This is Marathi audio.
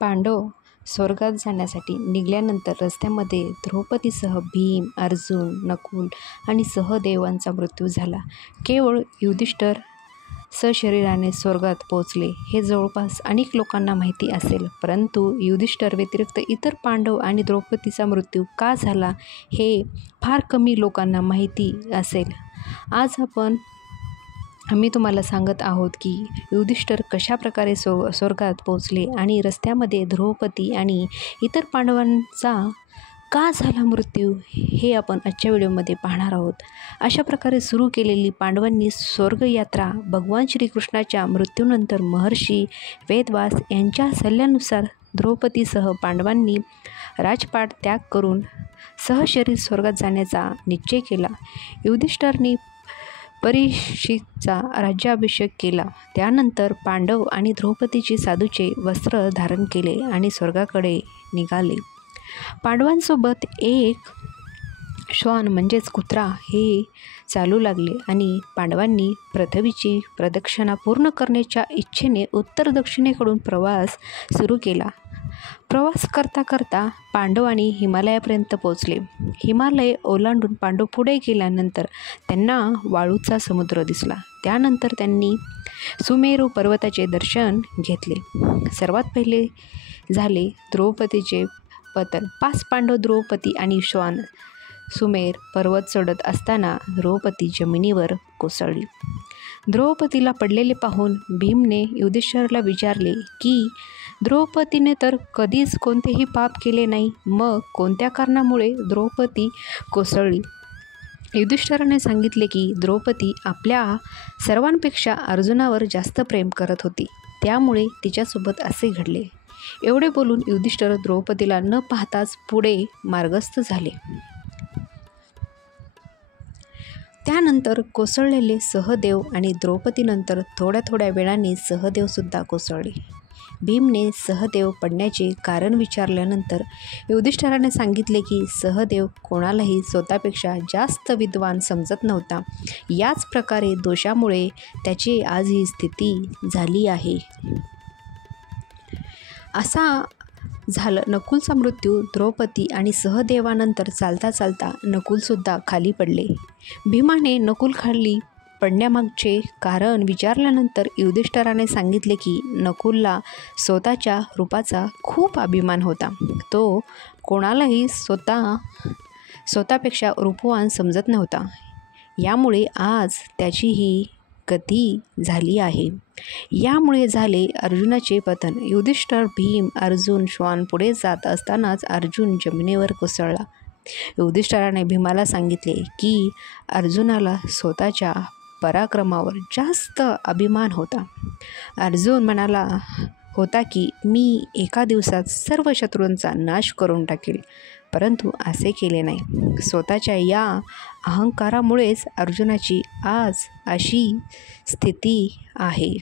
पांडव स्वर्गात जाण्यासाठी निघाल्यानंतर रस्त्यामध्ये द्रौपदीसह भीम, अर्जुन, नकुल आणि सहदेवांचा मृत्यू झाला. केवळ युधिष्ठिर सशरीराने स्वर्गात पोहोचले हे जवळपास अनेक लोकांना माहिती असेल, परंतु युधिष्ठिर व्यतिरिक्त इतर पांडव आणि द्रौपदीचा मृत्यू का झाला हे फार कमी लोकांना माहिती असेल. आज आम्ही तुम्हाला सांगत आहोत की युधिष्ठिर कशाप्रकारे स्वर्गात पोहोचले आणि रस्त्यामध्ये द्रौपदी आणि इतर पांडवांचा का झाला मृत्यू हे आपण आजच्या व्हिडिओमध्ये पाहणार आहोत. अशा प्रकारे सुरू केलेली पांडवांनी स्वर्गयात्रा भगवान श्रीकृष्णाच्या मृत्यूनंतर महर्षी वेदव्यास यांच्या सल्ल्यानुसार द्रौपदीसह पांडवांनी राजपाट त्याग करून सहशरीर स्वर्गात जाण्याचा निश्चय केला. युधिष्ठिरांनी परीक्षितचा राज्याभिषेक केला. त्यानंतर पांडव आणि द्रौपदीची साधूचे वस्त्र धारण केले आणि स्वर्गाकडे निघाले. पांडवांसोबत एक श्वान म्हणजेच कुत्रा हे चालू लागले आणि पांडवांनी पृथ्वीची प्रदक्षिणा पूर्ण करण्याच्या इच्छेने उत्तर दक्षिणेकडून प्रवास सुरू केला. प्रवास करता करता पांडव आणि हिमालयापर्यंत पोहोचले. हिमालय ओलांडून पांडव पुढे गेल्यानंतर त्यांना वाळूचा समुद्र दिसला. त्यानंतर त्यांनी सुमेरू पर्वताचे दर्शन घेतले. सर्वात पहिले झाले द्रौपदीचे पतन. 5 पांडव, द्रौपदी आणि श्वान सुमेर पर्वत चढत असताना द्रौपदी जमिनीवर कोसळली. द्रौपदीला पडलेले पाहून भीमने युधिष्ठिराला विचारले की द्रौपदीने तर कधीच कोणतेही पाप केले नाही, मग कोणत्या कारणामुळे द्रौपदी कोसळली? युधिष्ठिराने सांगितले की द्रौपदी आपल्या सर्वांपेक्षा अर्जुनावर जास्त प्रेम करत होती, त्यामुळे तिच्यासोबत असे घडले. एवढे बोलून युधिष्ठिर द्रौपदीला न पाहताच पुढे मार्गस्थ झाले. त्यानंतर कोसळलेले सहदेव आणि द्रौपदीनंतर थोड्या वेळाने सहदेवसुद्धा कोसळले. भीमने सहदेव पडण्याचे कारण विचारल्यानंतर युधिष्ठिराने सांगितले की सहदेव कोणालाही स्वतःपेक्षा जास्त विद्वान समजत नव्हता. याच प्रकारे दोषामुळे त्याची आज ही स्थिती झाली आहे. असा झाला नकुलचा मृत्यू. द्रौपदी आणि सहदेवानंतर चालता चालता नकुलसुद्धा खाली पडले. भीमाने नकुल खाली पडण्यामागचे कारण विचारल्यानंतर युधिष्ठिराने सांगितले की नकुलला स्वतःच्या रूपाचा खूप अभिमान होता. तो कोणालाही स्वतःपेक्षा रूपवान समजत नव्हता. यामुळे आज त्याची ही गती झाली आहे. यामुळे झाले अर्जुनाचे पतन. युधिष्ठिर, भीम, अर्जुन, श्वान पुढे जात असतानाच अर्जुन जमिनीवर कोसळला. युधिष्ठिराने भीमाला सांगितले की अर्जुनाला स्वतःच्या पराक्रमावर जास्त अभिमान होता. अर्जुन म्हणाला होता की मी एका दिवसात सर्व शत्रूंचा नाश करून टाकेल, परंतु असे केले नाही. स्वतःच्या या अहंकारामुळेच अर्जुनाची आज अशी स्थिती आहे.